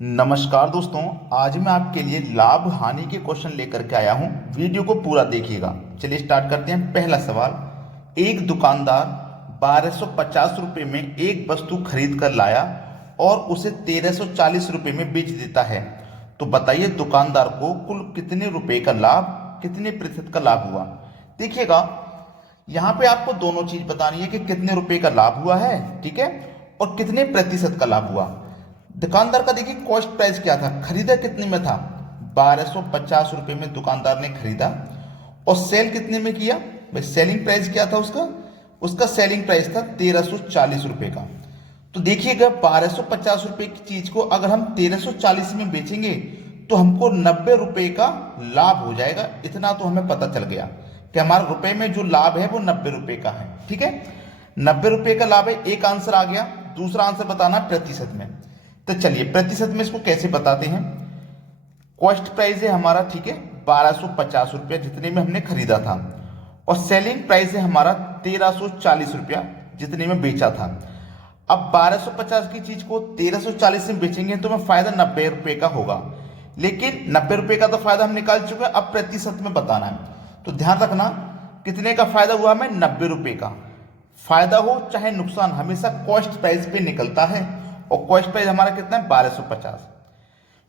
नमस्कार दोस्तों, आज मैं आपके लिए लाभ हानि के क्वेश्चन लेकर के आया हूं। वीडियो को पूरा देखिएगा। चलिए स्टार्ट करते हैं। पहला सवाल, एक दुकानदार 1250 रुपये में एक वस्तु खरीद कर लाया और उसे 1340 रुपये में बेच देता है। तो बताइए दुकानदार को कुल कितने रुपए का लाभ, कितने प्रतिशत का लाभ हुआ। देखिएगा, यहाँ पे आपको दोनों चीज बतानी है कि कितने रुपए का लाभ हुआ है, ठीक है, और कितने प्रतिशत का लाभ हुआ। दुकानदार का देखिए कॉस्ट प्राइस क्या था, खरीदा कितने में था, 1250 रुपये में दुकानदार ने खरीदा। और सेल कितने में किया भाई, सेलिंग प्राइस क्या था उसका, उसका सेलिंग प्राइस था 1340 रुपये का। तो देखिएगा 1250 रुपये की चीज को अगर हम 1340 में बेचेंगे तो हमको 90 रुपये का लाभ हो जाएगा। इतना तो हमें पता चल गया कि हमारे रुपए में जो लाभ है वो 90 रुपये का है, ठीक है, 90 रुपये का लाभ है। एक आंसर आ गया। दूसरा आंसर बताना प्रतिशत में। तो चलिए प्रतिशत में इसको कैसे बताते हैं। कॉस्ट प्राइस है हमारा, ठीक है, 1250 रुपया जितने में हमने खरीदा था, और सेलिंग प्राइस है हमारा 1340 रुपया जितने में बेचा था। अब 1250 की चीज को 1340 में बेचेंगे तो हमें फायदा 90 रुपये का होगा, लेकिन 90 रुपये का तो फायदा हम निकाल चुके हैं। अब प्रतिशत में बताना है, तो ध्यान रखना कितने का फायदा हुआ हमें, 90 रुपये का। फायदा हो चाहे नुकसान हमेशा कॉस्ट प्राइस पे निकलता है, और कॉस्ट प्राइस हमारा कितना है, 1250।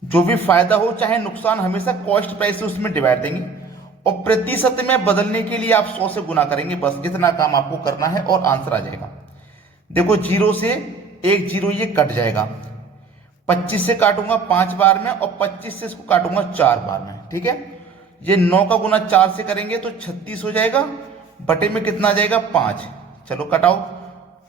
जो भी फायदा हो चाहे नुकसान हमेशा कॉस्ट प्राइस से उसमें डिवाइड देंगे, और प्रतिशत में बदलने के लिए आप 100 से गुना करेंगे। बस इतना काम आपको करना है और आंसर आ जाएगा। देखो, 0 से एक 0 ये कट जाएगा, 25 से काटूंगा 5 बार में, और 25 से इसको काटूंगा 4 बार में, ठीक है। ये 9 का गुना 4 से करेंगे तो 36 हो जाएगा, बटे में कितना आ जाएगा, 5। चलो कटाओ,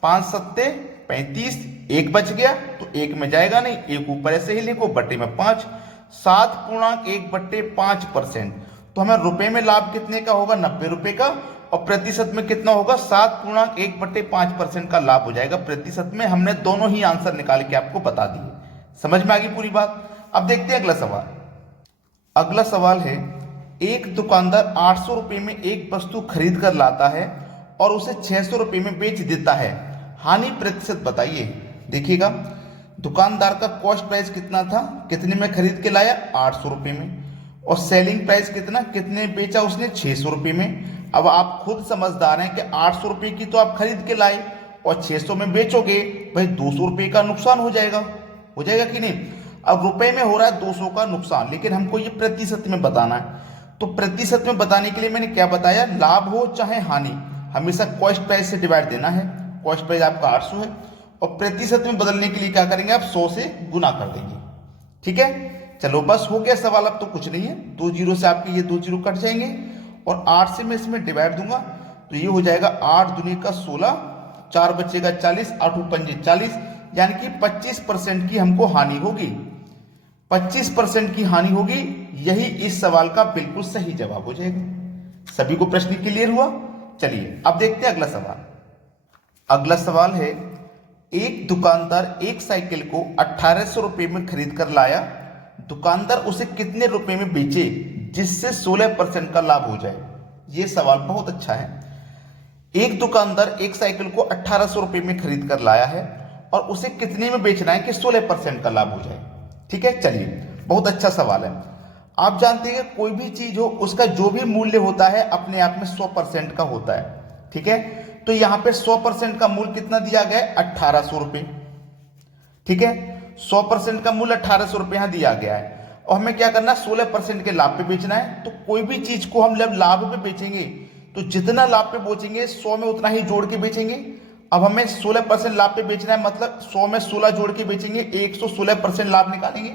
5 सत्ते 35, एक बच गया तो एक में जाएगा नहीं, एक ऊपर ऐसे ही लिखो, बटे में 5, 7.1/5%। तो हमें रुपए में लाभ कितने का होगा, 90 रुपए का, और प्रतिशत में कितना होगा, 7.1/5% का लाभ हो जाएगा। प्रतिशत में हमने दोनों ही आंसर निकाल के आपको बता दिए। समझ में आ गई पूरी बात। अब देखते हैं अगला सवाल। अगला सवाल है, एक दुकानदार 800 रुपये में एक वस्तु खरीद कर लाता है और उसे 600 रुपये में बेच देता है। हानि प्रतिशत बताइए। देखिएगा, दुकानदार का कॉस्ट प्राइस कितना था, कितने में खरीद के लाया, 800 रुपये में, और सेलिंग प्राइस कितना, कितने बेचा उसने, 600 रुपये में। अब आप खुद समझदार हैं कि 800 रुपये की तो आप खरीद के लाए और 600 में बेचोगे, भाई 200 रुपये का नुकसान हो जाएगा कि नहीं। अब रुपए में हो रहा है 200 का नुकसान, लेकिन हमको ये प्रतिशत में बताना है। तो प्रतिशत में बताने के लिए मैंने क्या बताया, लाभ हो चाहे हानि हमेशा कॉस्ट प्राइस से डिवाइड देना है। कॉस्ट प्राइस आपका 800 है, और प्रतिशत में बदलने के लिए क्या करेंगे, आप 100 से गुना कर देंगे, ठीक है। चलो बस हो गया सवाल। अब तो कुछ नहीं है, 2 0 से आपके ये 2 0 कट जाएंगे, और 8 से मैं इसमें डिवाइड दूंगा तो ये हो जाएगा 8 दूनी का 16, 4 बचेगा 40, 8 पंजे 40, यानी कि 25% की हमको हानि होगी। 25% की हानि होगी, यही इस सवाल का बिल्कुल सही जवाब हो जाएगा। सभी को प्रश्न क्लियर हुआ। चलिए अब देखते हैं अगला सवाल। अगला सवाल है, एक दुकानदार एक साइकिल को 1800 रुपये में खरीद कर लाया। दुकानदार उसे कितने रुपए में बेचे जिससे 16% का लाभ हो जाए। यह सवाल बहुत अच्छा है। एक दुकानदार एक साइकिल को 1800 रुपये में खरीद कर लाया है और उसे कितने में बेचना है कि 16% का लाभ हो जाए, ठीक है। चलिए, बहुत अच्छा सवाल है। आप जानते हैं कोई भी चीज हो उसका जो भी मूल्य होता है अपने आप में 100% का होता है, ठीक है। तो यहां पे 100% का मूल्य कितना दिया गया है, 1800 रुपये, ठीक है। 100% का मूल्य 1800 रुपये यहां दिया गया है, और हमें क्या करना है, 16% के लाभ पे बेचना है। तो कोई भी चीज को हम जब लाभ पे बेचेंगे तो जितना लाभ पे बेचेंगे 100 में उतना ही जोड़ के बेचेंगे। अब हमें 16% लाभ पे बेचना है, मतलब 100 में 16 जोड़ के बेचेंगे, 116% लाभ निकालेंगे।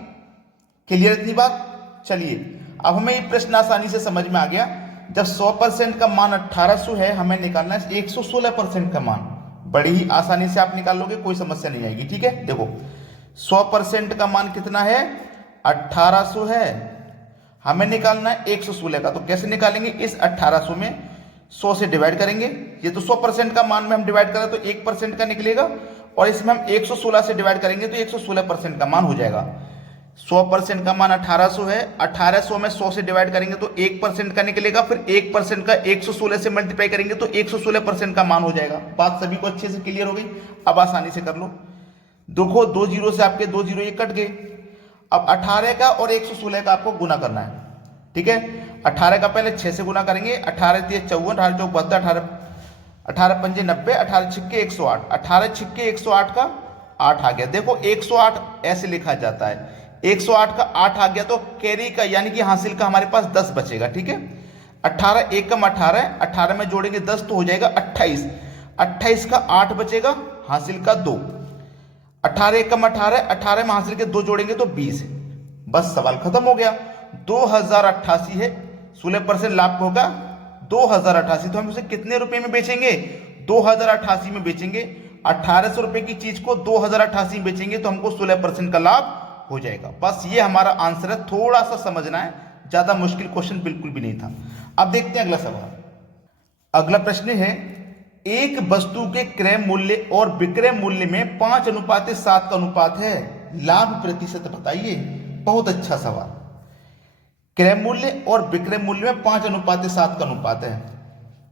क्लियर इतनी बात। चलिए, अब हमें ये प्रश्न आसानी से समझ में आ गया। जब 100% का मान 1800 है, हमें निकालना है 116% का मान। बड़ी ही आसानी से आप निकाल लोगे, कोई समस्या नहीं आएगी, ठीक है। देखो, 100% का मान कितना है, 1800 है, हमें निकालना है 116 का। तो कैसे निकालेंगे, इस 1800 में 100 से डिवाइड करेंगे। ये तो 100% का मान में हम डिवाइड करें तो 1% का निकलेगा, और इसमें हम 116 से डिवाइड करेंगे तो 116% का मान हो जाएगा। 100% का मान 1800 है, 1800 में 100 से डिवाइड करेंगे तो 1% का निकलेगा, फिर 1% का 116 से मल्टीप्लाई करेंगे तो 116% का मान हो जाएगा। बात सभी को अच्छे से क्लियर हो गई। अब आसानी से कर लो। देखो, 2 0 से आपके 2 0 ये कट गए। अब 18 का और 116 का आपको गुना करना है, ठीक है। 18 का पहले 6 से गुना करेंगे, 18 3 54, 18 चौक 72, 18 पंजे 90, 18 छिक्के 108, 18 छिक्के 108 का 8 आ गया। देखो 108 ऐसे लिखा जाता है, 108 का 8 आ गया तो कैरी का यानी कि हासिल का हमारे पास 10 बचेगा, ठीक है। 18 एकम 18, 18 में जोड़ेंगे 10 तो हो जाएगा 28, 28 का 8 बचेगा, हासिल का 2, 18 एकम 18, 18 में हासिल के 2 जोड़ेंगे तो 20। बस सवाल खत्म हो गया। 2088 है, 16% लाभ होगा 2088, तो हम उसे कितने रुपए में बेचेंगे? 2088 में बेचेंगे। 1800 रुपए की चीज को 2088 में बेचेंगे तो हमको 16% का लाभ हो जाएगा। बस ये हमारा आंसर है, थोड़ा सा समझना है, ज्यादा मुश्किल क्वेश्चन बिल्कुल भी नहीं था। अब देखते हैं अगला सवाल। अगला प्रश्न है, एक वस्तु के क्रय मूल्य और विक्रय मूल्य में 5:7 का अनुपात है, लाभ प्रतिशत बताइए। बहुत अच्छा सवाल। क्रय मूल्य और विक्रय मूल्य में 5:7 का अनुपात है।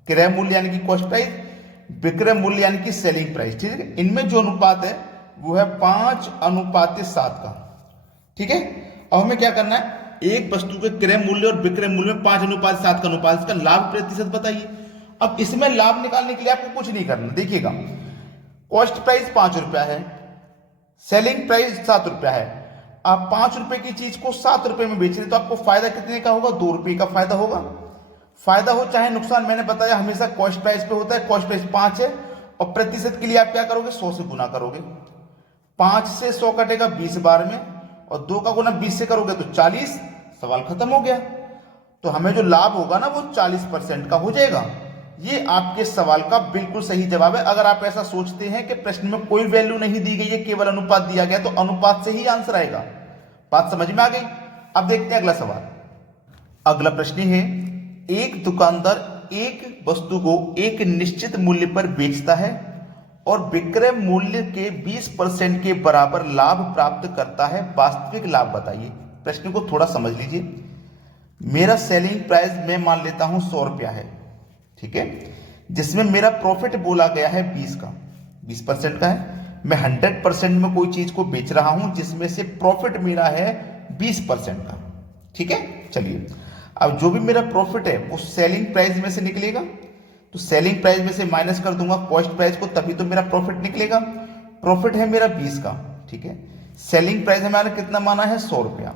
क्रय मूल्य यानी कि कॉस्ट प्राइस, विक्रय मूल्य यानी कि सेलिंग प्राइस, ठीक है। इनमें जो अनुपात है वो है 5:7 का, ठीक है। अब हमें क्या करना है, एक वस्तु के क्रय मूल्य और विक्रय मूल्य में 5:7 का अनुपात, इसका लाभ प्रतिशत बताइए। अब इसमें लाभ निकालने के लिए आपको कुछ नहीं करना, देखिएगा कॉस्ट प्राइस 5 रुपया है, सेलिंग प्राइस 7 रुपया है। आप 5 रुपए की चीज को 7 रुपए में बेच रहे तो आपको फायदा कितने का होगा? 2 रुपए का फायदा होगा। फायदा हो चाहे नुकसान, मैंने बताया हमेशा कॉस्ट प्राइस पे होता है। कॉस्ट प्राइस 5 है और प्रतिशत के लिए आप क्या करोगे? 100 से गुना करोगे। 5 से 100 कटेगा 20 बार में, और 2 का गुना 20 से करोगे तो 40। सवाल खत्म हो गया। तो हमें जो लाभ होगा ना वो 40% का हो जाएगा। ये आपके सवाल का बिल्कुल सही जवाब है। अगर आप ऐसा सोचते हैं कि प्रश्न में कोई वैल्यू नहीं दी गई है, केवल अनुपात दिया गया, तो अनुपात से ही आंसर आएगा। बात समझ में आ गई? अब देखते हैं अगला सवाल। अगला प्रश्न है, एक दुकानदार एक वस्तु को एक निश्चित मूल्य पर बेचता है और विक्रय मूल्य के 20% के बराबर लाभ प्राप्त करता है, वास्तविक लाभ बताइए। प्रश्न को थोड़ा समझ लीजिए। मेरा सेलिंग प्राइस मैं मान लेता हूं 100 रुपया है, ठीक है, जिसमें मेरा प्रॉफिट बोला गया है 20 का, 20% का है। मैं 100% में कोई चीज को बेच रहा हूं जिसमें से प्रॉफिट मेरा है 20% का, ठीक है। चलिए, अब जो भी मेरा प्रॉफिट है वो सेलिंग प्राइस में से निकलेगा, तो सेलिंग प्राइस में से माइनस कर दूंगा कॉस्ट प्राइस को, तभी तो मेरा प्रॉफिट निकलेगा। प्रॉफिट है मेरा 20 का, ठीक है। सेलिंग प्राइस हमारा कितना माना है? 100 रुपया,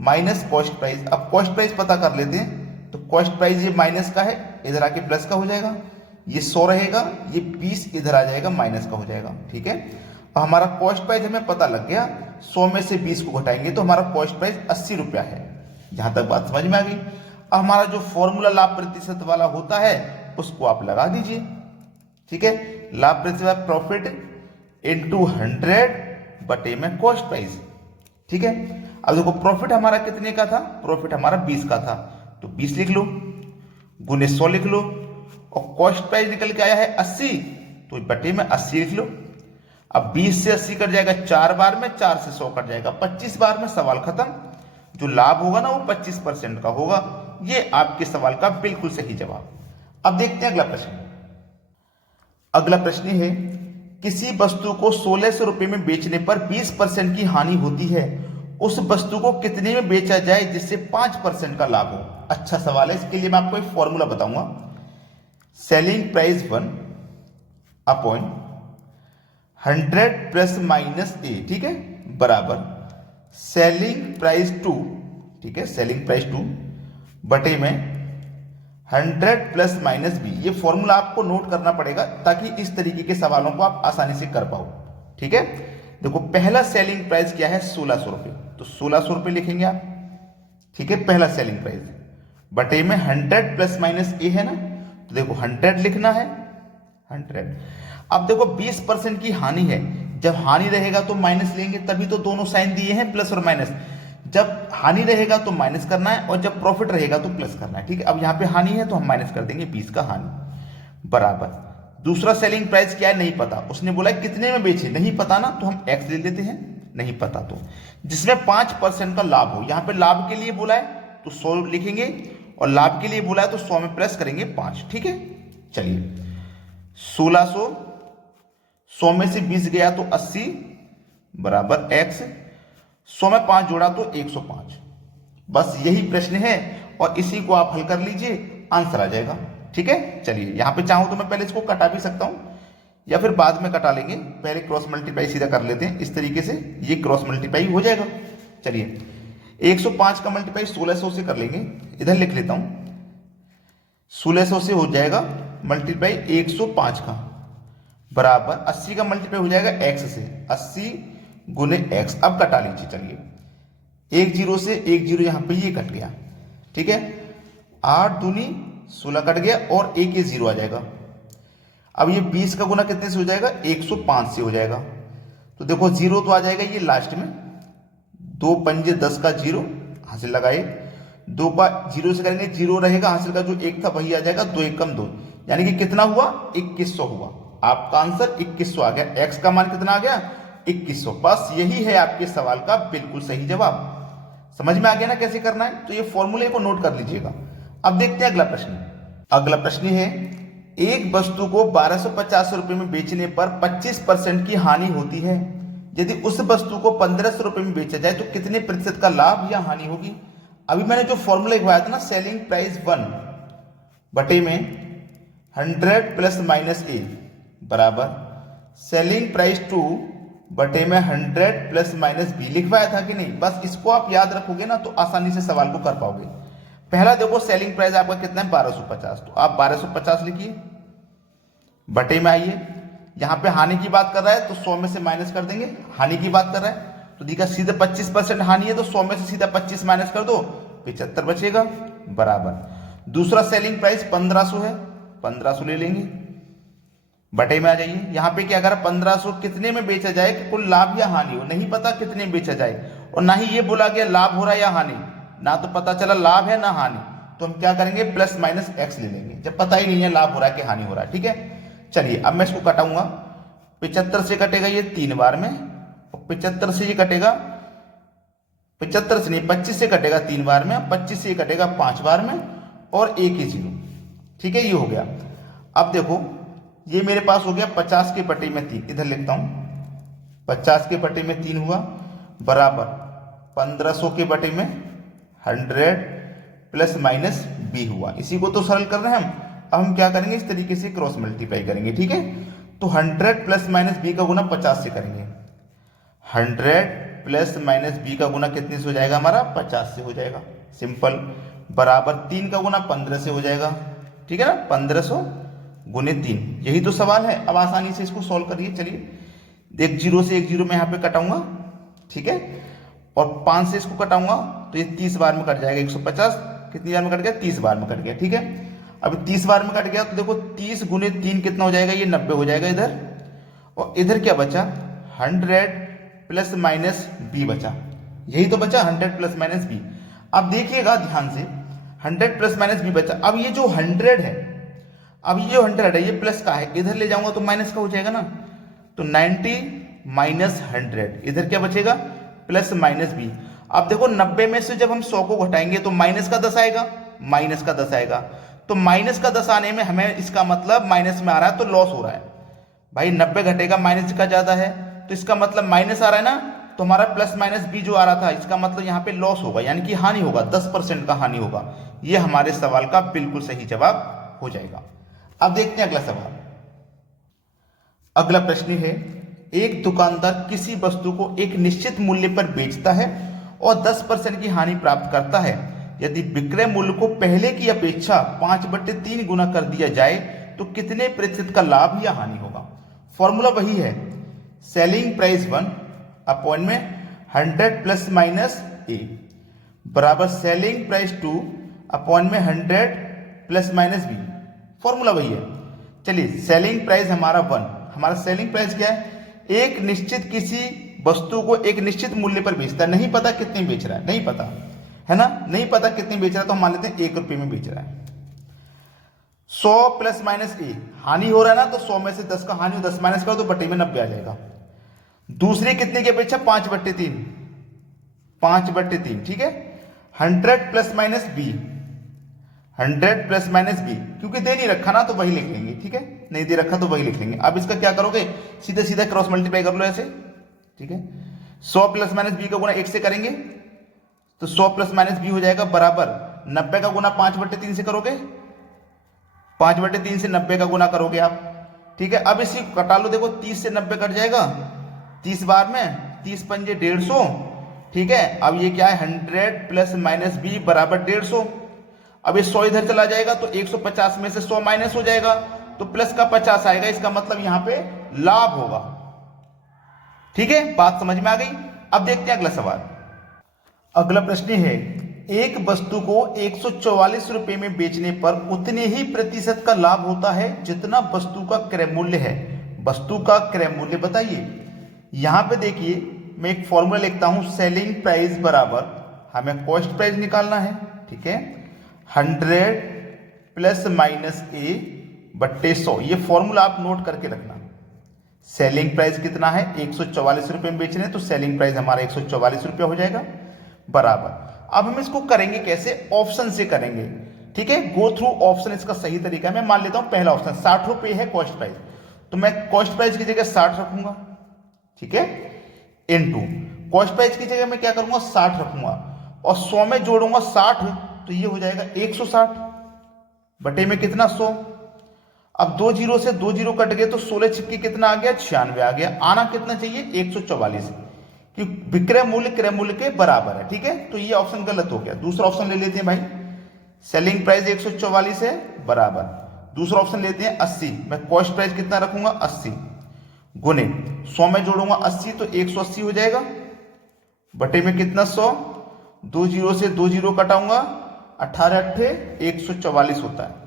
माइनस कॉस्ट प्राइस। अब कॉस्ट प्राइस पता कर लेते हैं, तो कॉस्ट प्राइस ये माइनस का है, इधर आके प्लस का हो जाएगा। ये 100 रहेगा, ये 20 इधर आ जाएगा, माइनस का हो जाएगा, ठीक है। अब हमारा कॉस्ट प्राइस हमें पता लग गया, 100 में से 20 को घटाएंगे तो हमारा कॉस्ट प्राइस 80 रुपया है। जहां तक बात समझ में आ गई। अब हमारा जो फॉर्मूला लाभ प्रतिशत वाला होता है उसको आप लगा दीजिए, ठीक है। लाभ प्रतिशत प्रॉफिट इंटू 100 बटे में कॉस्ट प्राइस, ठीक है। अब देखो प्रॉफिट हमारा कितने का था? प्रॉफिट हमारा 20 का था, तो 20 लिख लो, गुने 100 लिख लो, और कॉस्ट प्राइस निकल के आया है 80, तो बटे में 80 लिख लो। अब 20 से 80 कट जाएगा 4 बार में, 4 से 100 कट जाएगा 25 बार में। सवाल खत्म। जो लाभ होगा ना वो 25% का होगा। ये आपके सवाल का बिल्कुल सही जवाब। अब देखते हैं अगला प्रश्न। अगला प्रश्न है, किसी वस्तु को 1600 रुपए में बेचने पर 20% की हानि होती है, उस वस्तु को कितने में बेचा जाए जिससे 5% का लाभ हो? अच्छा सवाल है। इसके लिए मैं आपको एक फॉर्मूला बताऊंगा। Selling price 1 upon 100 plus minus A, ठीक है, बराबर सेलिंग प्राइस 2, ठीक है, सेलिंग प्राइस 2 बटे में 100 प्लस माइनस बी। ये फॉर्मूला आपको नोट करना पड़ेगा ताकि इस तरीके के सवालों को आप आसानी से कर पाओ, ठीक है। देखो पहला सेलिंग प्राइस क्या है? 1600 रुपये, तो 1600 रुपये लिखेंगे आप, ठीक है, पहला सेलिंग प्राइस बटे में 100 प्लस माइनस ए है ना, तो देखो 100 लिखना है, 100। अब देखो 20% की हानि है, जब हानि रहेगा तो माइनस लेंगे, तभी तो दोनों साइन दिए हैं प्लस और माइनस। जब हानि रहेगा तो माइनस करना है और जब प्रॉफिट रहेगा तो प्लस करना है, ठीक है। अब यहाँ पे हानि है तो हम माइनस कर देंगे 20 का हानि, बराबर दूसरा सेलिंग प्राइस क्या है? नहीं पता। उसने बोला कितने में बेचे, नहीं पता ना, तो हम एक्स ले लेते हैं, नहीं पता तो, जिसमें 5% का लाभ हो। यहाँ पे लाभ के लिए बोला है तो 100 लिखेंगे, और लाभ के लिए बोला है तो 100 में प्लस करेंगे 5, ठीक है। चलिए 1600, 100 में से 20 गया तो 80 बराबर एक्स, 100 में 5 जोड़ा तो 105। बस यही प्रश्न है और इसी को आप हल कर लीजिए, आंसर आ जाएगा। ठीक है, चलिए यहाँ पे चाहूं तो मैं पहले इसको कटा भी सकता हूं या फिर बाद में कटा लेंगे, पहले क्रॉस मल्टीप्लाई सीधा कर लेते हैं। इस तरीके से ये क्रॉस मल्टीप्लाई हो जाएगा। चलिए 105 का मल्टीप्लाई 1600 से कर लेंगे, इधर लिख लेता हूं। 1600 से हो जाएगा मल्टीप्लाई 105 का बराबर 80 का मल्टीप्लाई हो जाएगा x से, 80 गुने x। अब कटा लीजिए, चलिए 1 0 से 1 0 यहां पे ये कट गया। ठीक है, 8 दूनी 16 कट गया और एक ये 0 आ जाएगा। अब ये 20 का गुना कितने से हो जाएगा, 105 से हो जाएगा। तो देखो 0 तो आ जाएगा ये लास्ट में, 2 पंजे 10 का 0 हासिल लगाए, 2 का 0 से करेंगे 0 रहेगा, हासिल का जो 1 था वही आ जाएगा, 2 1 कम 2, यानी कि कितना हुआ, 2100 हुआ। आपका आंसर 2100 आ गया। x का मान कितना आ गया, 2100। बस यही है आपके सवाल का बिल्कुल सही जवाब। समझ में आ गया ना कैसे करना है? तो ये फॉर्मूले को नोट कर लीजिएगा। अब देखते हैं अगला प्रश्न। अगला प्रश्न है, एक वस्तु को 1250 रुपए में बेचने पर 25% की हानि होती है। यदि उस वस्तु को 1500 रुपए में बेचा जाए तो कितने प्रतिशत का लाभ या हानि होगी? अभी मैंने जो फॉर्मूला लिखवाया था ना, सेलिंग प्राइस 1 बटे में 100 प्लस माइनस ए बराबर सेलिंग प्राइस 2 बटे में 100 प्लस माइनस बी लिखवाया था कि नहीं? बस इसको आप याद रखोगे ना तो आसानी से सवाल को कर पाओगे। पहला देखो सेलिंग प्राइस आपका कितना है, 1250, तो आप 1250 लिखिए, बटे में आइए, यहां पे हानि की बात कर रहा है तो 100 में से माइनस कर देंगे, हानि की बात कर रहा है तो देखा सीधे 25% हानि है तो 100 में से सीधा 25 माइनस कर दो, 75 बचेगा बराबर। दूसरा सेलिंग प्राइस 1500 है, 1500 ले लेंगे, बटे में आ जाइए। यहां पे क्या अगर 1500 कितने में बेचा जाए कि कुल लाभ या हानि हो, नहीं पता कितने में बेचा जाए और ना ही ये बोला गया लाभ हो रहा है या हानि, ना तो पता चला लाभ है ना हानि, तो हम क्या करेंगे प्लस माइनस x ले लेंगे, जब पता ही नहीं है लाभ हो रहा है कि हानि हो रहा है। ठीक है, चलिए अब मैं इसको कटाऊंगा। 75 से कटेगा ये 3 बार में और 75 से ये कटेगा, 75 से नहीं 25 से कटेगा 3 बार में, 25 से ये कटेगा 5 बार में और एक ही 0। ठीक है, ये हो गया। अब देखो ये मेरे पास हो गया 50 के बटे में 3, इधर लिखता हूं 50 के बटे में 3 हुआ बराबर 1500 के बटे में 100 प्लस माइनस बी हुआ। इसी को तो सरल कर रहे हैं हम। अब हम क्या करेंगे, इस तरीके से क्रॉस मल्टीप्लाई करेंगे। ठीक है, तो 100 प्लस माइनस बी का गुना 50 से करेंगे, 100 प्लस माइनस बी का गुना कितने से हो जाएगा हमारा, 50 से हो जाएगा, सिंपल, बराबर 3 का गुना 15 से हो जाएगा। ठीक है ना, 1500 गुने 3, यही तो सवाल है। अब आसानी से इसको सॉल्व करिए। चलिए एक 0 से एक 0 में यहाँ पे कटाऊंगा, ठीक है, और 5 से इसको कटाऊंगा तो ये 30 बार में कट जाएगा। 150 कितनी बार में कट गया, 30 बार में कट गया। ठीक है, अब 30 बार में कट गया तो देखो 30 गुने 3 कितना हो जाएगा, ये 90 हो जाएगा इधर, और इधर क्या बचा 100 प्लस माइनस बी बचा, यही तो बचा 100 प्लस माइनस बी। अब देखिएगा ध्यान से, 100 प्लस माइनस बी बचा। अब ये जो 100 है, अब ये जो 100 है ये प्लस का है, इधर ले जाऊंगा तो माइनस का हो जाएगा ना, तो 90 माइनस 100, इधर क्या बचेगा प्लस माइनस बी। अब देखो 90 में से जब हम 100 को घटाएंगे तो माइनस का 10 आएगा, माइनस का 10 आएगा, तो माइनस का 10 आने में हमें इसका मतलब माइनस में आ रहा है तो लॉस हो रहा है भाई। 90 घटेगा माइनस का ज्यादा है तो इसका मतलब माइनस आ रहा है ना, तो हमारा प्लस माइनस बी जो आ रहा था इसका मतलब यहाँ पे लॉस होगा, यानी कि हानि होगा, 10% का हानि होगा। ये हमारे सवाल का बिल्कुल सही जवाब हो जाएगा। अब देखते हैं अगला सवाल। अगला प्रश्न है, एक दुकानदार किसी वस्तु को एक निश्चित मूल्य पर बेचता है और 10% की हानि प्राप्त करता है। यदि विक्रय मूल्य को पहले की अपेक्षा 5/3 गुना कर दिया जाए तो कितने प्रतिशत का लाभ या हानि होगा? फॉर्मूला वही है, सेलिंग प्राइस 1 अपॉन में 100 प्लस माइनस ए बराबर सेलिंग प्राइस 2 अपॉन में 100 प्लस माइनस बी। फॉर्मूला वही है। चलिए सेलिंग प्राइस हमारा 1, हमारा सेलिंग प्राइस क्या है, एक निश्चित किसी वस्तु को एक निश्चित मूल्य पर बेचता है, नहीं पता कितने बेच रहा है, नहीं पता है ना, नहीं पता कितने बेच रहा है, तो हम मान लेते हैं 1 रुपये में बेच रहा है। 100 प्लस माइनस ए, हानि हो रहा है ना, तो 100 में से 10 का हानि 10 माइनस करो तो बटे में 90 आ जाएगा। दूसरी कितने की अपेक्षा 5/3, 5/3, ठीक है। 100 plus minus b, 100 plus minus b, क्योंकि दे नहीं रखा ना तो वही लिख लेंगे, ठीक है, नहीं दे रखा तो वही लिख लेंगे। अब इसका क्या करोगे, सीधे सीधा क्रॉस मल्टीप्लाई कर लो ऐसे, ठीक है। 100 प्लस माइनस बी का गुना 1 से करेंगे तो 100 प्लस माइनस बी हो जाएगा बराबर 90 का गुना 5/3 से करोगे, 5/3 से 90 का गुना करोगे आप। ठीक है, अब इसी कटा लो, देखो 30 से 90 कट जाएगा 30 बार में, 30 पंजे 150। ठीक है, अब ये क्या है 100 प्लस माइनस बी बराबर 150। अब ये 100 इधर चला जाएगा तो 150 में से 100 माइनस हो जाएगा तो प्लस का 50 आएगा, इसका मतलब यहां पे लाभ होगा। ठीक है, बात समझ में आ गई। अब देखते हैं अगला सवाल। अगला प्रश्न है, एक वस्तु को 144 रुपए में बेचने पर उतने ही प्रतिशत का लाभ होता है जितना वस्तु का क्रय मूल्य है। वस्तु का क्रय मूल्य बताइए। यहां पे देखिए मैं एक फॉर्मूला लिखता हूं, सेलिंग प्राइस बराबर हमें कॉस्ट प्राइस निकालना है। ठीक है, 100 प्लस माइनस ए बट्टे 100, ये फॉर्मूला आप नोट करके रखना। सेलिंग प्राइस कितना है 144 रुपए में बेच रहे हैं तो सेलिंग प्राइस हमारा 144 रुपया हो जाएगा बराबर। अब हम इसको करेंगे कैसे, ऑप्शन से करेंगे। ठीक है, गो थ्रू ऑप्शन इसका सही तरीका है। मैं मान लेता हूं पहला ऑप्शन 60 रुपए है कॉस्ट प्राइस, तो मैं कॉस्ट प्राइस की जगह 60 रखूंगा। ठीक है, इनटू कॉस्ट प्राइस की जगह मैं क्या करूंगा 60 रखूंगा और 100 में जोड़ूंगा 60 तो ये हो जाएगा 160 बटे में कितना 100। अब 2 जीरो से 2 जीरो कट गए तो 16 छिक्के कितना आ गया 96 आ गया। आना कितना चाहिए 144, कि विक्रय मूल्य क्रय मूल्य के बराबर है। ठीक है, तो ये ऑप्शन गलत हो गया। दूसरा ऑप्शन ले लेते हैं भाई, सेलिंग प्राइस 144 है बराबर, दूसरा ऑप्शन लेते हैं 80, मैं कॉस्ट प्राइस कितना रखूंगा 80 गुने 100 में जोड़ूंगा 80 तो 180 हो जाएगा बटे में कितना 100, 2 जीरो से 2 जीरो कटाऊंगा 18 अट्ठे 144 होता है।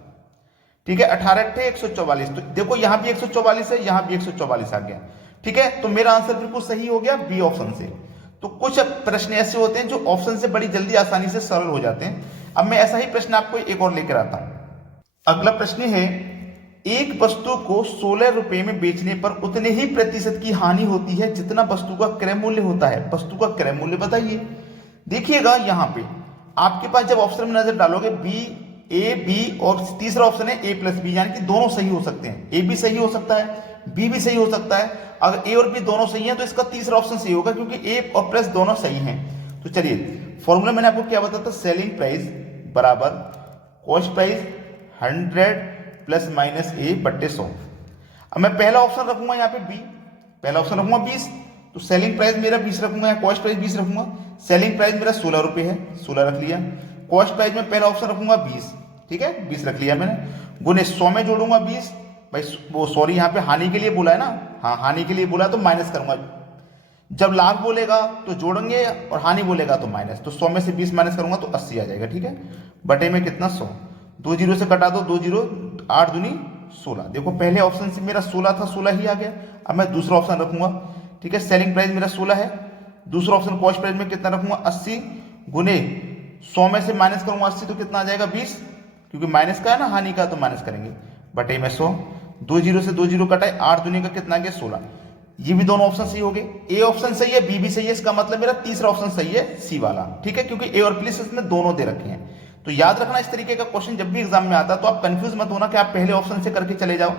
ठीक है, 18 अट्ठे 144, तो देखो यहां भी 144 है, यहां भी 144 आ गया। ठीक है, तो मेरा आंसर बिल्कुल सही हो गया बी ऑप्शन से। तो कुछ प्रश्न ऐसे होते हैं जो ऑप्शन से बड़ी जल्दी आसानी से सरल हो जाते हैं। अब मैं ऐसा ही प्रश्न आपको एक और लेकर आता हूं। अगला प्रश्न है, एक वस्तु को 16 रुपए में बेचने पर उतने ही प्रतिशत की हानि होती है जितना वस्तु का क्रय मूल्य होता है। वस्तु का क्रय मूल्य बताइए। देखिएगा यहां पे आपके पास जब ऑप्शन में नजर डालोगे बी, ए, बी और तीसरा ऑप्शन है ए प्लस बी, यानी कि दोनों सही हो सकते हैं। ए भी सही हो सकता है, बी भी सही हो सकता है। अगर ए और बी दोनों सही हैं तो इसका तीसरा ऑप्शन सही होगा क्योंकि ए और प्लस दोनों सही हैं। तो चलिए फॉर्मूला मैंने आपको क्या बताया था, सेलिंग प्राइस बराबर कॉस्ट प्राइस 100 प्लस माइनस ए बट्टे 100। अब मैं पहला ऑप्शन रखूंगा यहाँ पे बी, पहला ऑप्शन रखूंगा 20, तो सेलिंग प्राइस मेरा 20 रखूंगा, या कॉस्ट प्राइस 20 रखूंगा। सेलिंग प्राइस मेरा 16 रुपए है, 16 रख लिया। कॉस्ट प्राइस में पहला ऑप्शन रखूंगा 20, ठीक है 20 रख लिया मैंने, गुने 100 में जोड़ूंगा 20। भाई वो सॉरी यहाँ पे हानि के लिए बोला है ना, हाँ हानि के लिए बोला तो माइनस करूंगा। जब लाभ बोलेगा तो जोड़ेंगे और हानि बोलेगा तो माइनस, तो 100 में से 20 माइनस करूंगा तो 80 आ जाएगा। ठीक है, बटे में कितना 100, 2 जीरो से कटा दो, 2 जीरो 8 दूनी 16। देखो पहले ऑप्शन से मेरा 16 था, 16 ही आ गया। अब मैं दूसरा ऑप्शन रखूंगा। ठीक है, सेलिंग प्राइस मेरा 16 है, दूसरा ऑप्शन कॉस्ट प्राइस में कितना रखूंगा 80 गुने 100 में से माइनस करूंगा 80 तो कितना आ जाएगा 20, क्योंकि माइनस का है ना, हानि का तो माइनस करेंगे, बटे में 100। 2 जीरो से 2 जीरो कटाए, 8 दूनी का कितना आ गया 16। ये भी दोनों ऑप्शन सही हो गए, ए ऑप्शन सही है, बी भी सही है, इसका मतलब मेरा तीसरा ऑप्शन सही है सी वाला। ठीक है, क्योंकि ए और प्लस इसमें दोनों दे रखे हैं। तो याद रखना इस तरीके का क्वेश्चन जब भी एग्जाम में आता है तो आप कंफ्यूज मत होना कि आप पहले ऑप्शन से करके चले जाओ,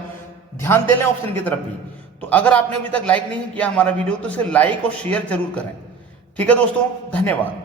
ध्यान दे लें ऑप्शन की तरफ भी। तो अगर आपने अभी तक लाइक नहीं किया हमारा वीडियो तो इसे लाइक और शेयर जरूर करें। ठीक है दोस्तों, धन्यवाद।